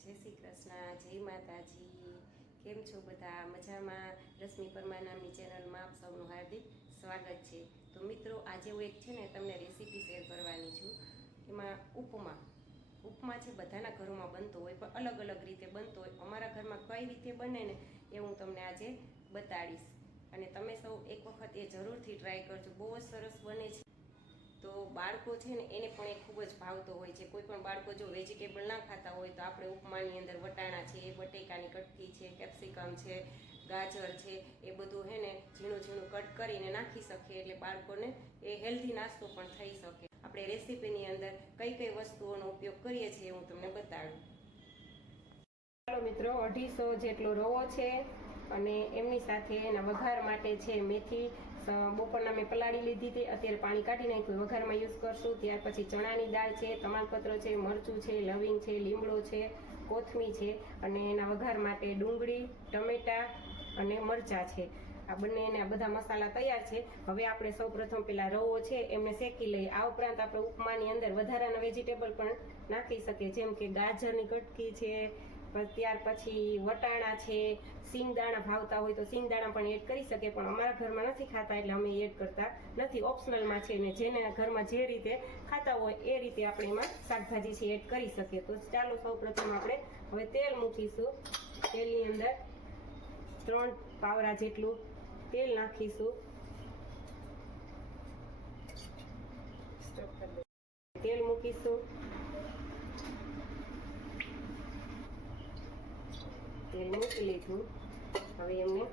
જય શ્રી કૃષ્ણ, જય માતાજી। કેમ છો બધા? મજામાં? રશ્મિ પરમાર નામની ચેનલમાં આપ સૌનું હાર્દિક સ્વાગત છે। તો મિત્રો, આજે હું એક છે ને તમને રેસીપી શેર કરવાની છું। એમાં ઉપમા છે, બધાના ઘરોમાં બનતો હોય પણ અલગ અલગ રીતે બનતો હોય। અમારા ઘરમાં કઈ રીતે બને ને એ હું તમને આજે બતાડીશ, અને તમે સૌ એક વખત એ જરૂરથી ટ્રાય કરજો। બહુ જ સરસ બને છે। તો બાળકો છે ને એને પણ એ ખૂબ જ ભાવતો હોય છે। કોઈ પણ બાળકો જો વેજીટેબલ ના ખાતા હોય તો આપણે ઉપમાની અંદર વટાણા છે, બટેકાની કટકી છે, કેપ્સિકમ છે, ગાજર છે, એ બધું હે ને ઝીણું ઝીણું કટ કરીને નાખી શકીએ, એટલે બાળકોને એ હેલ્ધી નાસ્તો પણ થઈ શકે। આપણે રેસીપીની અંદર કઈ કઈ વસ્તુઓનો ઉપયોગ કરીએ છીએ હું તમને બતાડું। ચાલો મિત્રો, 250 જેટલો રવો છે, અને એમની સાથે એના વઘાર માટે છે મેથી। બપોરના મેં પલાળી લીધી હતી, અત્યારે પાણી કાઢી નાખ્યું, વઘારમાં યુઝ કરશું। ત્યાર પછી ચણાની દાળ છે, તમાલપત્ર છે, મરચું છે, લવિંગ છે, લીમડો છે, કોથમી છે, અને એના વઘાર માટે ડુંગળી, ટમેટા અને મરચાં છે। આ બંને બધા મસાલા તૈયાર છે। હવે આપણે સૌ પ્રથમ પેલા રવો છે એમને શેકી લઈએ। આ ઉપરાંત આપણે ઉપમાની અંદર વધારાના વેજીટેબલ પણ નાખી શકીએ, જેમ કે ગાજરની કટકી છે, ત્યાર પછી વટાણા છે, સિંગદાણા ભાવતા હોય તો સિંગદાણા પણ એડ કરી શકે, પણ અમારા ઘરમાં નથી ખાતા એટલે અમે એડ કરતા નથી, ઓપ્શનલમાં છે ને જેને ઘરમાં જે રીતે ખાતા હોય એ રીતે આપણે એમાં શાકભાજી છે એડ કરી શકીએ। તો ચાલો સૌ પ્રથમ આપણે હવે તેલ મૂકીશું। તેલની અંદર 3 પાવડા જેટલું તેલ નાખીશું। તેલ મૂકીશું, તેલ મૂકી લીધું। હવે એમને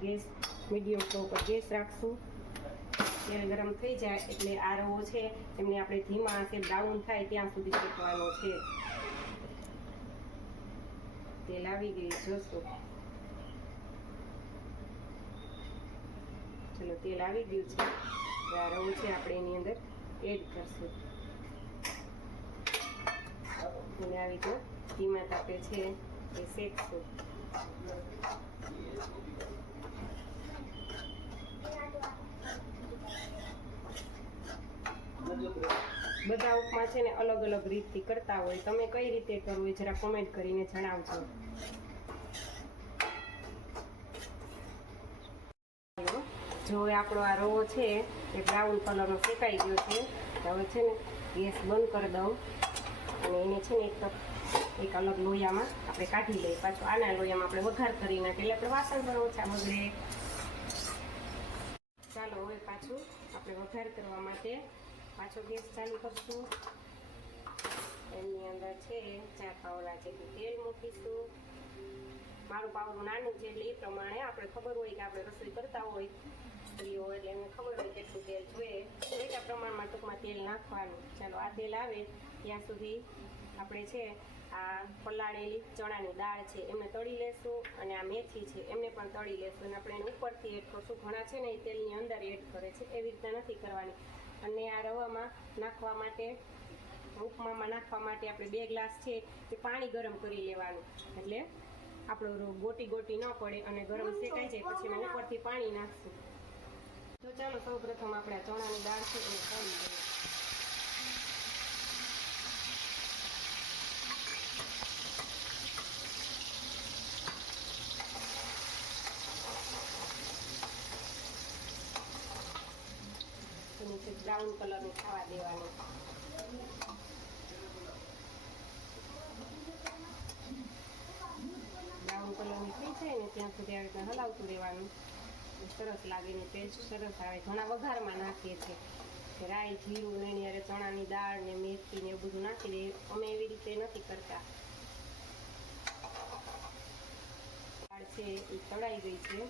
ગેસ મીડિયમ ફ્લેમ પર ગેસ રાખશું। તેલ ગરમ થઈ જાય એટલે આ રવો છે એમને આપણે ધીમા આંચે બ્રાઉન થાય ત્યાં સુધી શેકવાનો છે। તેલ આવી ગયું જોશું, ચલો તેલ આવી ગયું છે। આ રવો છે આપણે એની અંદર એડ કરશું, અને આવી તો ધીમા તાપે છે એ શેકશું। બધા ઉપમા છે ને અલગ અલગ રીતથી કરતા હોય, તમે કઈ રીતે કરવું એ જરા કોમેન્ટ કરીને જણાવજો। જો આપણો આ રવો છે એ બ્રાઉન કલરનો શેકાઈ ગયો છે। હવે છે ને ગેસ બંધ કરી દઉં, અને એને છે ને એક અલગ લોયામાં આપણે કાઢી લઈએ। પાછું આના લોયામાં આપણે વઘાર કરી નાખીએ એટલે આપણે વાસણ પણ ઓછા બગડે। ચાલો હવે પાછું આપણે વઘાર કરવા માટે પાછો ગેસ ચાલુ કરશું। એની અંદર છે 4 પાવડા જેટલું તેલ મૂકીશું। મારું પાવડું નાનું છે એટલે એ પ્રમાણે આપણે ખબર હોય કે આપણે રસોઈ કરતા હોય સ્ત્રીઓ, એટલે એમને ખબર હોય કેટલું તેલ જોઈએ, એટલા પ્રમાણમાં ટૂંકમાં તેલ નાખવાનું। ચાલો આ તેલ આવે ત્યાં સુધી આપણે છે આ પલાળેલી ચણાની દાળ છે એમને તળી લેશું, અને આ મેથી છે એમને પણ તળી લેશું, અને આપણે એને ઉપરથી એડ કરશું। ઘણા છે ને એ તેલની અંદર એડ કરે છે, એવી રીતના નથી કરવાની। અને આ રવામાં નાખવા માટે, ઉપમામાં નાખવા માટે આપણે 2 ગ્લાસ છે એ પાણી ગરમ કરી લેવાનું, એટલે આપણો ગોટી ગોટી ન પડે અને ગરમ શેકાઈ જાય પછી એમાં ઉપરથી પાણી નાખશું। તો ચાલો સૌ પ્રથમ આપણે આ ચણાની દાળ છે એને તળી લઈએ। નીચે બ્રાઉન કલરનું ખાવા દેવાનું। બ્રાઉન કલરની થઈ જાય ને ત્યાં સુધી આવી રીતે હલાવતું રહેવાનું, સરસ લાગે ને ટેસ્ટ સરસ આવે। ઘણા વઘારમાં નાખીએ છીએ કે રાઈ, જીરું ને એની હારે ચણાની દાળ ને મેથી ને એવું બધું નાખી દઈએ, અમે એવી રીતે નથી કરતા। દાળ છે એ તળાઈ ગઈ છે,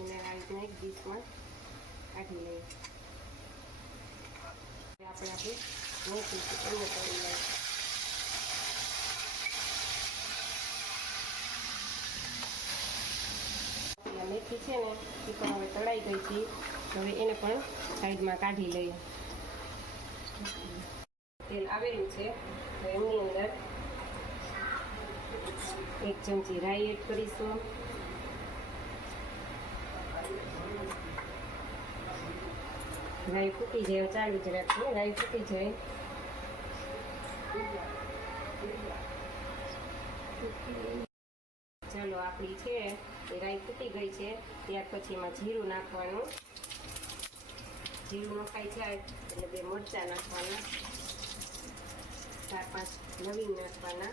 એને આ રીતના એક ડીશમાં કાઢી લઈએ। આપણે આપણી મેથી છે એને તળી લઈએ। મેથી છે ને એ પણ હવે તળાઈ ગઈ છે, હવે એને પણ સાઈડમાં કાઢી લઈએ। તેલ આવેલું છે, તો એમની અંદર 1 ચમચી રાઈ એડ કરીશું। રાઈ ફૂટી જાય ચાલુ જ રાખીએ, રાઈ ફૂટી જાય ચલો આપણી છે એ રાઈ ફૂટી ગઈ છે. ત્યાર પછી એમાં જીરું નાખવાનું. જીરું નખાઈ જાય એટલે 2 મરચાં નાખવાના, 4-5 લવિંગ નાખવાના,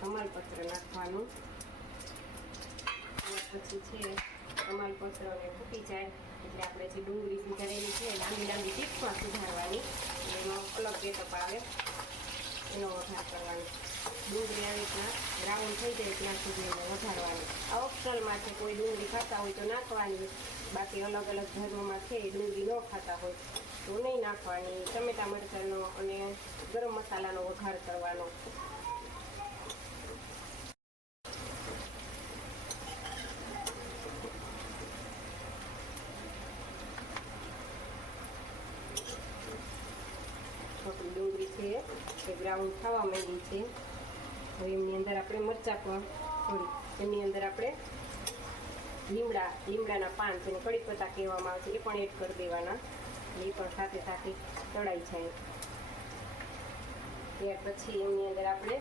તમાલપત્ર નાખવાનું. ત્યાર પછી છે તમાલપત્રને ફૂટી જાય એટલે આપણે જે ડુંગળી સુધારેલી છે લાંબી લાંબી ટીપ્સમાં સુધારવાની. એનો અલગ ગેટઅપ આવે એનો વઘાર કરવાનો. ડુંગળી આવી રીતના બ્રાઉન થઈ જાય ત્યાં સુધી એને વઘારવાનું. આ ઓપ્શનલમાં છે, કોઈ ડુંગળી ખાતા હોય તો નાખવાની, બાકી અલગ અલગ ધર્મમાં છે એ ડુંગળી ન ખાતા હોય તો નહીં નાખવાની. ટમેટા મરચાંનો અને ગરમ મસાલાનો વઘાર કરવાનો. આપણી ડુંગળી છે એ બ્રાઉન થવા માંડી છે. હવે એમની અંદર આપણે મરચાં પણ એમની અંદર આપણે લીમડાના પાન, જેને કડી પત્તા કહેવામાં આવે છે, એ પણ એડ કરી દેવાના. એ પણ સાથે સાથે તળાઈ જાય. ત્યાર પછી એમની અંદર આપણે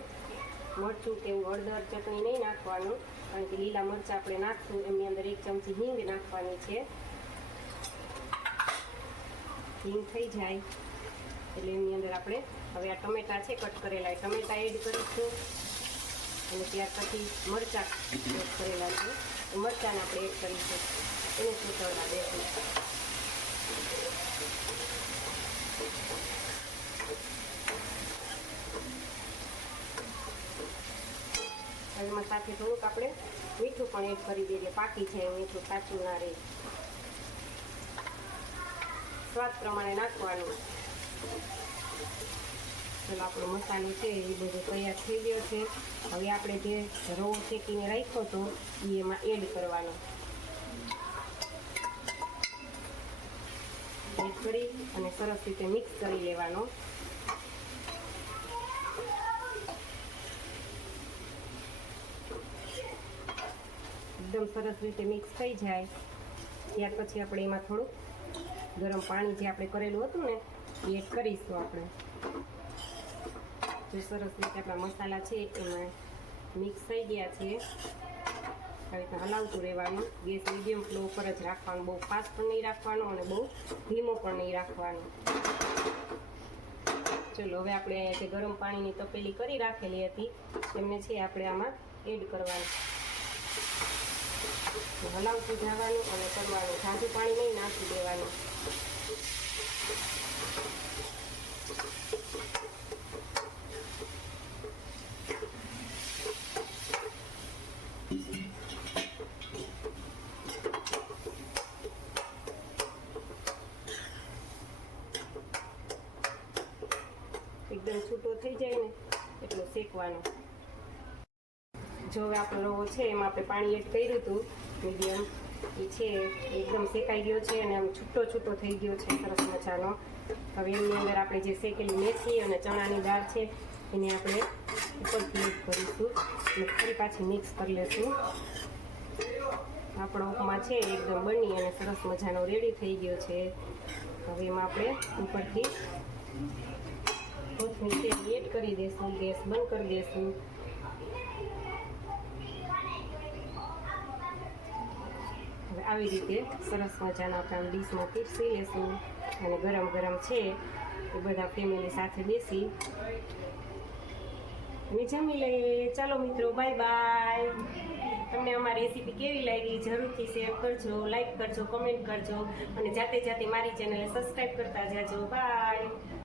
મરચું કે એવું હળદર ચટણી નહીં નાખવાનું, કારણ કે લીલા મરચાં આપણે નાખશું. એમની અંદર 1 ચમચી હિંગ નાખવાની છે. હિંગ થઈ જાય એટલે એમની અંદર આપણે હવે આ ટમેટા છે કટ કરેલા, ટમેટા એડ કરીશું. અને ત્યાર પછી મરચાં એડ કરેલા છે, મરચાંને આપણે એડ કરીશું. એને સુતળવા દઈશું. હવે એમાં સાથે થોડુંક આપણે મીઠું પણ એડ કરી દઈએ, પાકી છે મીઠું, કાચું ના રહે. સ્વાદ પ્રમાણે નાખવાનું. ચલો આપણો મસાલો છે એ બધો તૈયાર થઈ ગયો છે. હવે આપણે જે રવો શેકીને રાખ્યો હતો એ એમાં એડ કરવાનો. એડ કરી અને સરસ રીતે મિક્સ કરી લેવાનો. એકદમ સરસ રીતે મિક્સ થઈ જાય ત્યાર પછી આપણે એમાં થોડું ગરમ પાણી જે આપણે કરેલું હતું ને એ એડ કરીશું. આપણે જે સરસ રીતે આપણા મસાલા છે એમાં મિક્સ થઈ ગયા છે. આવી રીતના હલાવતું રહેવાનું. ગેસ મીડિયમ ફ્લો ઉપર જ રાખવાનું, બહુ ફાસ્ટ પણ નહીં રાખવાનો અને બહુ ધીમો પણ નહીં રાખવાનો. ચલો હવે આપણે જે ગરમ પાણીની તપેલી કરી રાખેલી હતી એમને છે આપણે આમાં એડ કરવાનું. હલાવતું જવાનું અને કરવાનું, ઝાઝું પાણી નહીં નાખી દેવાનું. એકદમ છૂટો થઈ જાય ને એટલો શેકવાનો. જો હવે આપણો રવો છે એમાં આપણે પાણી એડ કર્યું હતું મીડિયમ, એ છે એકદમ શેકાઈ ગયો છે અને આમ છૂટો થઈ ગયો છે સરસ મજાનો. હવે એની અંદર આપણે જે શેકેલી મેથી અને ચણાની દાળ છે એને આપણે ઉપરથી એડ કરીશું અને ફરી પાછી મિક્સ કરી લઈશું. આપણો ઉપમા છે એકદમ બની અને સરસ મજાનો રેડી થઈ ગયો છે. હવે એમાં આપણે ઉપરથી કોથમીર એડ કરી દઈશું. ગેસ બંધ કરી દઈશું. હવે આવી રીતે સરસ મજાના આપણે ડીશમાં પીરસી લેશું અને ગરમ ગરમ છે એ બધા ફેમિલી સાથે બેસી અને જમી લઈએ. ચાલો મિત્રો, બાય બાય. તમને અમારી રેસીપી કેવી લાગી જરૂરથી શેર કરજો, લાઈક કરજો, કમેન્ટ કરજો અને જાતે મારી ચેનલને સબસ્ક્રાઈબ કરતા જાજો. બાય.